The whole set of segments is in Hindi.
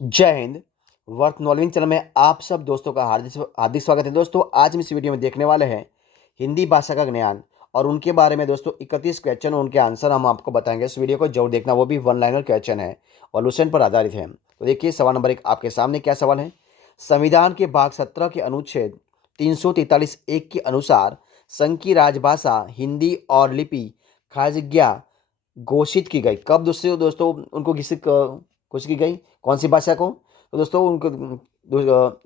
जय हिंद। वर्थ नॉलेजिंग चैनल में आप सब दोस्तों का हार्दिक हार्दिक स्वागत है। दोस्तों, आज हम इस वीडियो में देखने वाले हैं हिंदी भाषा का ज्ञान और उनके बारे में। दोस्तों, 31 क्वेश्चन और उनके आंसर हम आपको बताएंगे। इस वीडियो को जरूर देखना, वो भी वन लाइनर क्वेश्चन है और लुसेंट पर आधारित है। तो देखिए, सवाल नंबर 1 आपके सामने क्या सवाल है। संविधान के भाग 17 के अनुच्छेद 343(1) के अनुसार संघ की राजभाषा हिंदी और लिपि खाजग्या घोषित की गई। कब दोस्तों उनको घोषित की गई, कौन सी भाषा को? तो दोस्तों उनको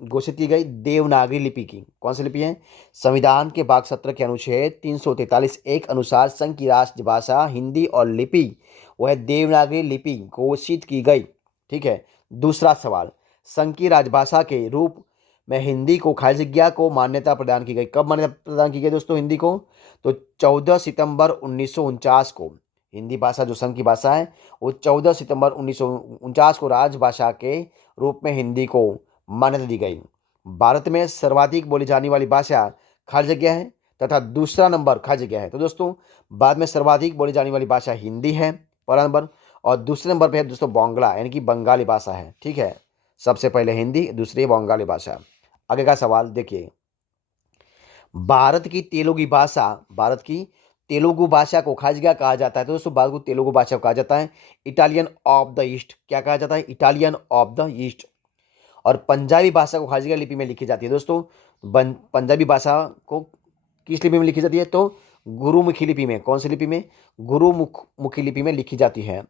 घोषित की गई देवनागरी लिपि की। कौन सी लिपि है? संविधान के भाग 17 के अनुच्छेद 343(1) अनुसार संघ की राष्ट्रभाषा हिंदी और लिपि वह देवनागरी लिपि घोषित की गई। ठीक है। दूसरा सवाल, संघ की राजभाषा के रूप में हिंदी को खाजग्या को मान्यता प्रदान की गई। कब मान्यता प्रदान की गई दोस्तों हिंदी को? तो 14 सितंबर 1949 को। हिंदी भाषा जो संघ की भाषा है वो 14 सितंबर 1949 को राजभाषा के रूप में हिंदी को मान्यता दी गई। भारत में सर्वाधिक बोली जाने वाली भाषा खाजग्या है तथा दूसरा नंबर खाजग्या है। तो दोस्तों, बाद में सर्वाधिक बोली जाने वाली भाषा हिंदी है, पहला नंबर, और दूसरे नंबर पे है दोस्तों बांग्ला यानी कि बंगाली भाषा है। ठीक है। सबसे पहले हिंदी, दूसरी बंगाली भाषा। आगे का सवाल देखिए, भारत की तेलुगु भाषा को खाजगा कहा जाता है। तो दोस्तों, भारत को तेलुगु भाषा को कहा जाता है इटालियन ऑफ द ईस्ट। क्या कहा जाता है? Italian of the east. और पंजाबी भाषा को खाजगा लिपि में लिखी जाती है। दोस्तों, पंजाबी भाषा को किस लिपि में लिखी जाती है? तो गुरुमुखी लिपि में। कौन सी लिपि में? गुरुमुखी लिपि में लिखी जाती है।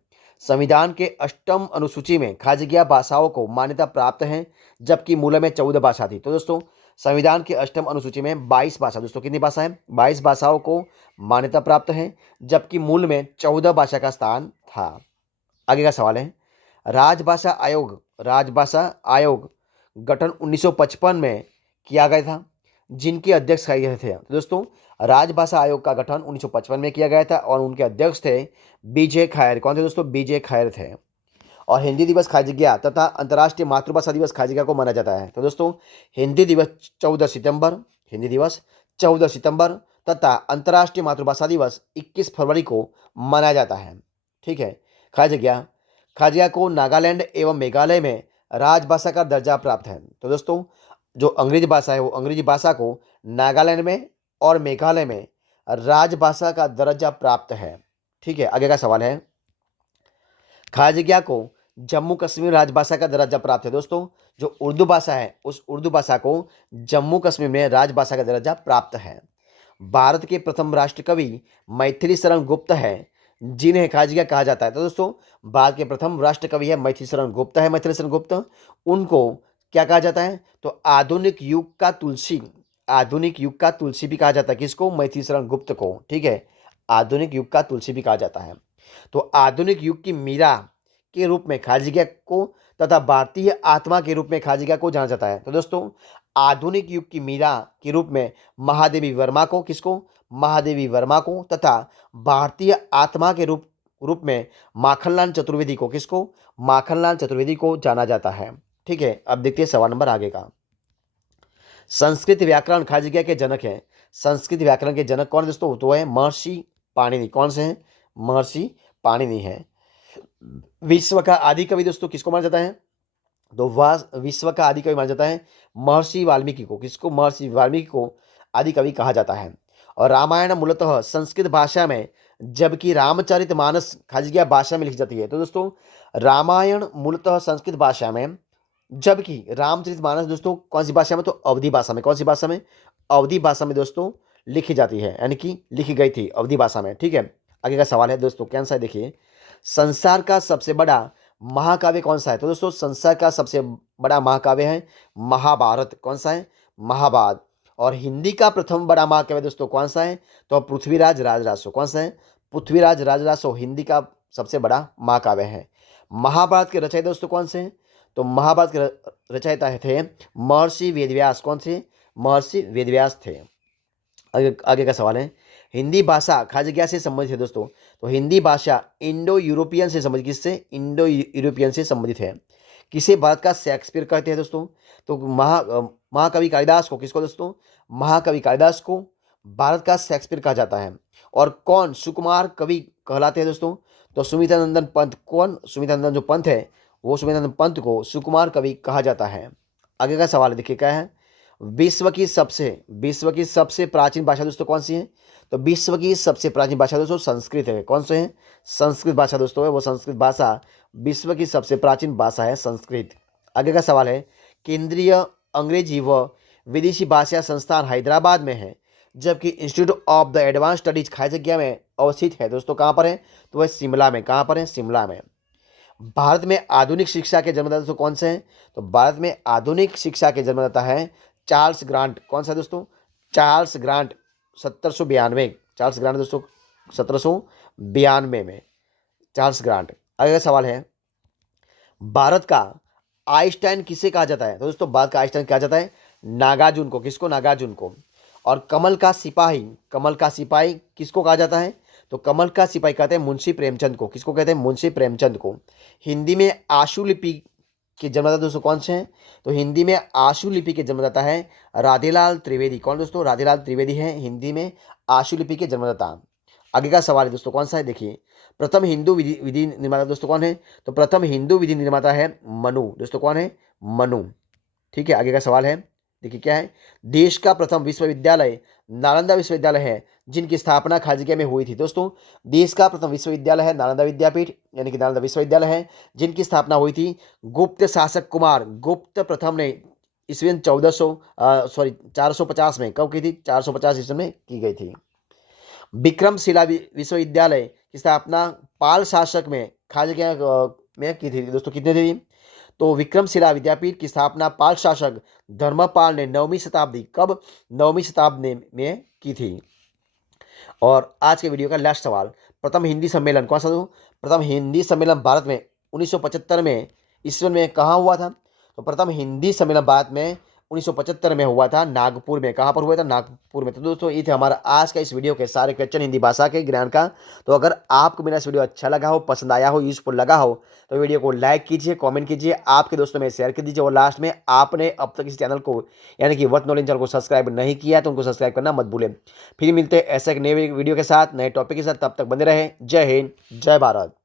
संविधान के अष्टम अनुसूची में खाजगिया भाषाओं को मान्यता प्राप्त है, जबकि मूल में 14 भाषा थी। तो दोस्तों, संविधान के अष्टम अनुसूची में 22 भाषा, दोस्तों कितनी भाषा है? 22 भाषाओं को मान्यता प्राप्त है, जबकि मूल में 14 भाषा का स्थान था। आगे का सवाल है, राजभाषा आयोग गठन 1955 में किया गया था, जिनके अध्यक्ष किए गए थे। तो दोस्तों, राजभाषा आयोग का गठन 1955 में किया गया था और उनके अध्यक्ष थे बीजे खैर। कौन थे दोस्तों? बीजे खैर थे। और हिंदी दिवस खाजगिया तथा अंतर्राष्ट्रीय मातृभाषा दिवस खाजगिया को माना जाता है। तो दोस्तों, हिंदी दिवस 14 सितंबर, हिंदी दिवस 14 सितंबर तथा अंतर्राष्ट्रीय मातृभाषा दिवस 21 फरवरी को मनाया जाता है। ठीक है। खाजगिया खाजगिया को नागालैंड एवं मेघालय में राजभाषा का दर्जा प्राप्त है। तो दोस्तों, जो अंग्रेजी भाषा है वो अंग्रेजी भाषा को नागालैंड में और मेघालय में राजभाषा का दर्जा प्राप्त है। ठीक है। आगे का सवाल है, खाजगिया को जम्मू कश्मीर राजभाषा का दर्जा प्राप्त है। दोस्तों, जो उर्दू भाषा है उस उर्दू भाषा को जम्मू कश्मीर में राजभाषा का दर्जा प्राप्त है। भारत के प्रथम राष्ट्र कवि मैथिली शरण गुप्त है, जिन्हें खाजगिया कहा जाता है। तो दोस्तों, भारत के प्रथम राष्ट्र कवि है मैथिली शरण गुप्त है, मैथिली शरण गुप्त। उनको क्या कहा जाता है? तो आधुनिक युग का तुलसी भी कहा जाता है। किसको? मैथिली शरण गुप्त को। ठीक है। आधुनिक युग का तुलसी भी कहा जाता है। तो आधुनिक युग की मीरा के रूप में खाजगिया को तथा भारतीय आत्मा के रूप में खाजगिया को जाना जाता है। तो दोस्तों, आधुनिक युग की मीरा के रूप में महादेवी वर्मा को, किसको? महादेवी वर्मा को, तथा भारतीय आत्मा के रूप में माखनलाल चतुर्वेदी को, किसको? माखनलाल चतुर्वेदी को जाना जाता है। ठीक है। अब देखते हैं सवाल नंबर आगे का। संस्कृत व्याकरण खाजगिया के जनक हैं। संस्कृत व्याकरण के जनक कौन है दोस्तों? तो है महर्षि पाणिनि। कौन से हैं? महर्षि पाणिनि है। विश्व का आदि कवि दोस्तों किसको माना जाता है? तो वह विश्व का आदि कवि माना जाता है महर्षि वाल्मीकि को। किसको? महर्षि वाल्मीकि को आदि कवि कहा जाता है। और रामायण मूलतः संस्कृत भाषा में, जबकि रामचरितमानस खाजगिया भाषा में लिखी जाती है। तो दोस्तों, रामायण मूलतः संस्कृत भाषा में, जबकि रामचरितमानस दोस्तों कौन सी भाषा में? तो अवधी भाषा में। कौन सी भाषा में? अवधी भाषा में दोस्तों लिखी जाती है, यानी कि लिखी गई थी अवधी भाषा में। ठीक है। आगे का सवाल है दोस्तों, क्या आंसर है देखिए, संसार का सबसे बड़ा महाकाव्य कौन सा है? तो दोस्तों, संसार का सबसे बड़ा महाकाव्य है महाभारत। कौन सा है? महाभारत। और हिंदी का प्रथम बड़ा महाकाव्य दोस्तों कौन सा है? तो पृथ्वीराज राजरासो। कौन सा है? पृथ्वीराज राजरासो हिंदी का सबसे बड़ा महाकाव्य है। महाभारत के रचयिता दोस्तों कौन से हैं? तो महाभारत के रचयिता थे महर्षि वेदव्यास। कौन से? महर्षि वेदव्यास थे। आगे आगे का सवाल है, हिंदी भाषा खाजगिया से संबंधित है दोस्तों। तो हिंदी भाषा इंडो यूरोपियन से संबंधित, किससे? इंडो यूरोपियन से संबंधित है। किसे भारत का शेक्सपियर कहते हैं दोस्तों? तो महाकवि कालिदास को। किसको दोस्तों? महाकवि कालिदास को भारत का शेक्सपियर कहा जाता है। और कौन सुकुमार कवि कहलाते हैं दोस्तों? तो सुमित्रानंदन पंत। कौन? सुमित्रानंदन जो पंत है वो सुमेधानंद पंत को सुकुमार कवि कहा जाता है। आगे का सवाल देखिए क्या है। विश्व की सबसे प्राचीन भाषा दोस्तों कौन सी है? तो विश्व की सबसे प्राचीन भाषा दोस्तों संस्कृत है। कौन से है? संस्कृत भाषा दोस्तों है वो। संस्कृत भाषा विश्व की सबसे प्राचीन भाषा है संस्कृत। आगे का सवाल है, केंद्रीय अंग्रेजी व विदेशी भाषा संस्थान हैदराबाद में है, जबकि institute of the advance studies खाई जगह में अवस्थित है। दोस्तों कहाँ पर है? तो वह शिमला में। कहाँ पर है? शिमला में। भारत में आधुनिक शिक्षा के जन्मदाता दोस्तों कौन से हैं? तो भारत में आधुनिक शिक्षा के जन्मदाता है चार्ल्स ग्रांट। कौन सा दोस्तों? Charles grant 1792। चार्ल्स ग्रांट दोस्तों 1792 में चार्ल्स ग्रांट। अगला सवाल है, भारत का आइंस्टाइन किसे कहा जाता है? तो दोस्तों भारत का आइंस्टाइन कहा जाता है नागार्जुन को। किसको? नागार्जुन को। और कमल का सिपाही किसको कहा जाता है? तो कमल का सिपाही कहते हैं मुंशी प्रेमचंद को। किसको कहते हैं? मुंशी प्रेमचंद को। हिंदी में आशुलिपि के जन्मदाता दोस्तों कौन से हैं? तो हिंदी में आशुलिपि के जन्मदाता है राधेलाल त्रिवेदी। कौन दोस्तों? राधेलाल त्रिवेदी हैं हिंदी में आशुलिपि के जन्मदाता। आगे का सवाल है दोस्तों कौन सा है? देखिए, प्रथम हिंदू विधि निर्माता दोस्तों कौन है? तो प्रथम हिंदू विधि निर्माता है मनु। दोस्तों कौन है? मनु। ठीक है, आगे का सवाल है, देखिए क्या है। देश का प्रथम विश्वविद्यालय नालंदा विश्वविद्यालय है, जिनकी स्थापना खाजिया में हुई थी। दोस्तों देश का प्रथम विश्वविद्यालय है नालंदा विद्यापीठ, यानी कि नालंदा विश्वविद्यालय है, जिनकी स्थापना हुई थी गुप्त शासक कुमार गुप्त प्रथम ने ईस्वी 450 में। कब की थी? 450 ईस्वी में की गई थी। विक्रमशिला विश्वविद्यालय की स्थापना पाल शासक में खाजिया में की थी। दोस्तों कितने थी? तो विक्रमशिला विद्यापीठ की स्थापना पाल शासक धर्मपाल ने 9वीं शताब्दी, कब? 9वीं शताब्दी में की थी। और आज के वीडियो का लास्ट सवाल, प्रथम हिंदी सम्मेलन कौन सा? प्रथम हिंदी सम्मेलन भारत में 1975 में ईस्वी में कहाँ हुआ था? तो प्रथम हिंदी सम्मेलन भारत में 1975 में हुआ था नागपुर में। कहाँ पर हुआ था? नागपुर में। तो दोस्तों ये थे हमारा आज का इस वीडियो के सारे क्वेश्चन हिंदी भाषा के ज्ञान का। तो अगर आपको मेरा इस वीडियो अच्छा लगा हो, पसंद आया हो, यूजफुल लगा हो, तो वीडियो को लाइक कीजिए, कमेंट कीजिए, आपके दोस्तों में शेयर कर दीजिए। और लास्ट में आपने अब तक इस चैनल को यानी कि वर्थ नॉलेज चैनल को सब्सक्राइब नहीं किया तो उनको सब्सक्राइब करना मत भूलें। फिर मिलते हैं ऐसे एक नए वीडियो के साथ, नए टॉपिक के साथ। तब तक बने रहे। जय हिंद, जय भारत।